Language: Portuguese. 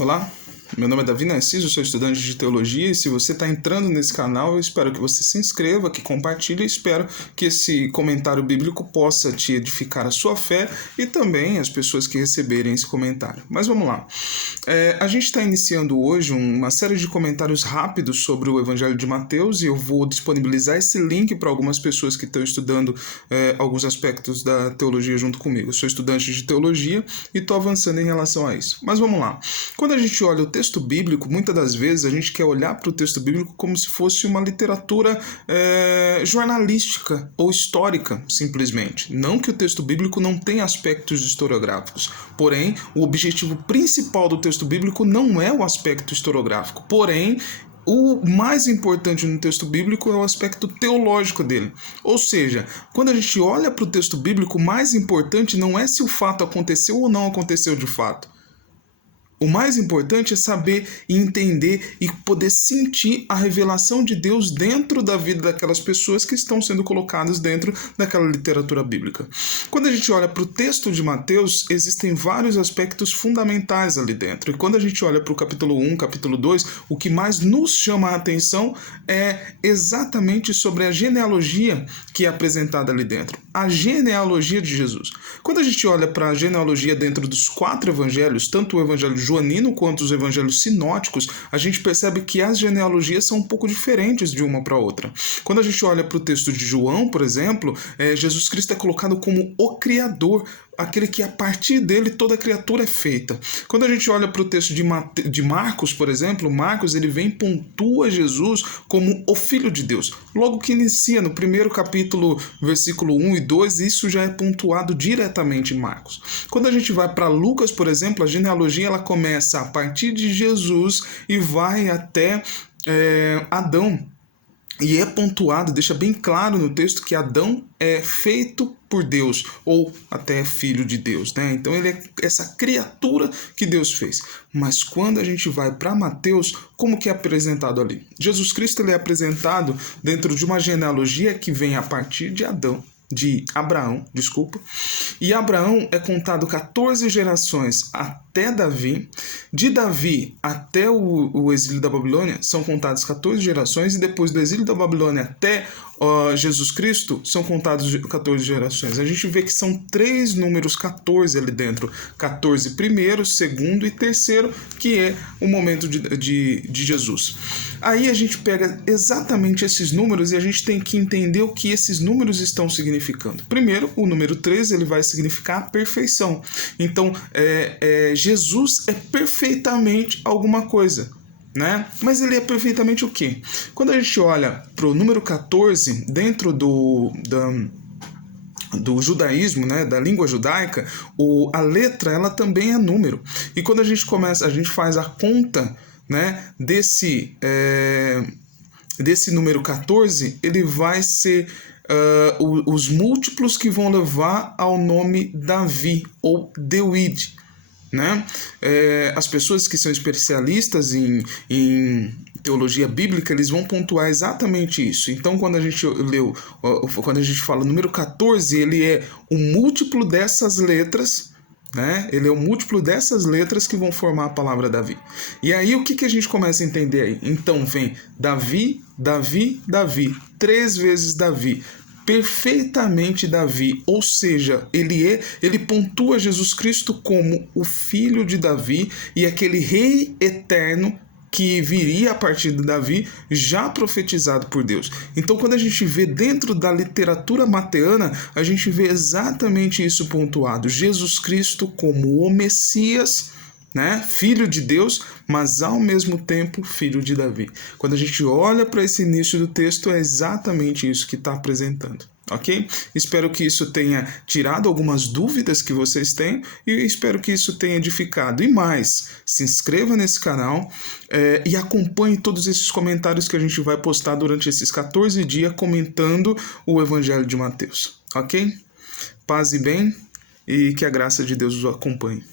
Olá, meu nome é Davi Narciso, sou estudante de teologia e se você está entrando nesse canal, eu espero que você se inscreva, que compartilhe e espero que esse comentário bíblico possa te edificar a sua fé e também as pessoas que receberem esse comentário. Mas vamos lá. A gente está iniciando hoje uma série de comentários rápidos sobre o Evangelho de Mateus e eu vou disponibilizar esse link para algumas pessoas que estão estudando alguns aspectos da teologia junto comigo. Eu sou estudante de teologia e estou avançando em relação a isso. Mas vamos lá. Quando a gente olha o texto bíblico, muitas das vezes a gente quer olhar para o texto bíblico como se fosse uma literatura jornalística ou histórica, simplesmente. Não que o texto bíblico não tenha aspectos historiográficos, porém, o objetivo principal do texto bíblico não é o aspecto historiográfico, porém, o mais importante no texto bíblico é o aspecto teológico dele. Ou seja, quando a gente olha para o texto bíblico, o mais importante não é se o fato aconteceu ou não aconteceu de fato. O mais importante é saber e entender e poder sentir a revelação de Deus dentro da vida daquelas pessoas que estão sendo colocadas dentro daquela literatura bíblica. Quando a gente olha para o texto de Mateus, existem vários aspectos fundamentais ali dentro. E quando a gente olha para o capítulo 1, capítulo 2, o que mais nos chama a atenção é exatamente sobre a genealogia que é apresentada ali dentro. A genealogia de Jesus. Quando a gente olha para a genealogia dentro dos 4 evangelhos, tanto o evangelho joanino quanto os evangelhos sinóticos, a gente percebe que as genealogias são um pouco diferentes de uma para outra. Quando a gente olha para o texto de João, por exemplo, Jesus Cristo é colocado como o Criador, aquele que a partir dele toda criatura é feita. Quando a gente olha para o texto de Marcos, por exemplo, Marcos ele vem e pontua Jesus como o Filho de Deus. Logo que inicia no primeiro capítulo, versículo 1 e 2, isso já é pontuado diretamente em Marcos. Quando a gente vai para Lucas, por exemplo, a genealogia ela começa a partir de Jesus e vai até Adão. E é pontuado, deixa bem claro no texto que Adão é feito por Deus, ou até filho de Deus, né? Então ele é essa criatura que Deus fez. Mas quando a gente vai para Mateus, como que é apresentado ali? Jesus Cristo ele é apresentado dentro de uma genealogia que vem a partir de Abraão, e Abraão é contado 14 gerações até Davi, de Davi até o exílio da Babilônia são contadas 14 gerações, e depois do exílio da Babilônia até Jesus Cristo são contados 14 gerações. A gente vê que são 3 números 14 ali dentro, 14 primeiro, segundo e terceiro, que é o momento de Jesus. Aí a gente pega exatamente esses números e a gente tem que entender o que esses números estão significando. Primeiro, o número 13 ele vai significar a perfeição. Então, Jesus é perfeitamente alguma coisa, né? Mas ele é perfeitamente o quê? Quando a gente olha para o número 14, dentro do judaísmo, né, da língua judaica, a letra ela também é número. E quando a gente faz a conta, né, desse número 14, ele vai ser os múltiplos que vão levar ao nome Davi ou Deuid, né? As pessoas que são especialistas em teologia bíblica, eles vão pontuar exatamente isso. Então, quando a gente fala número 14, ele é o múltiplo dessas letras, né? Ele é o múltiplo dessas letras que vão formar a palavra Davi. E aí, o que a gente começa a entender aí? Então, vem Davi, Davi, Davi, 3 vezes Davi. Perfeitamente Davi, ou seja, ele pontua Jesus Cristo como o filho de Davi e aquele rei eterno que viria a partir de Davi, já profetizado por Deus. Então, quando a gente vê dentro da literatura mateana, a gente vê exatamente isso pontuado. Jesus Cristo como o Messias, né? Filho de Deus, mas ao mesmo tempo filho de Davi. Quando a gente olha para esse início do texto, é exatamente isso que está apresentando, ok? Espero que isso tenha tirado algumas dúvidas que vocês têm e espero que isso tenha edificado. E mais, se inscreva nesse canal e acompanhe todos esses comentários que a gente vai postar durante esses 14 dias comentando o Evangelho de Mateus, ok? Paz e bem e que a graça de Deus os acompanhe.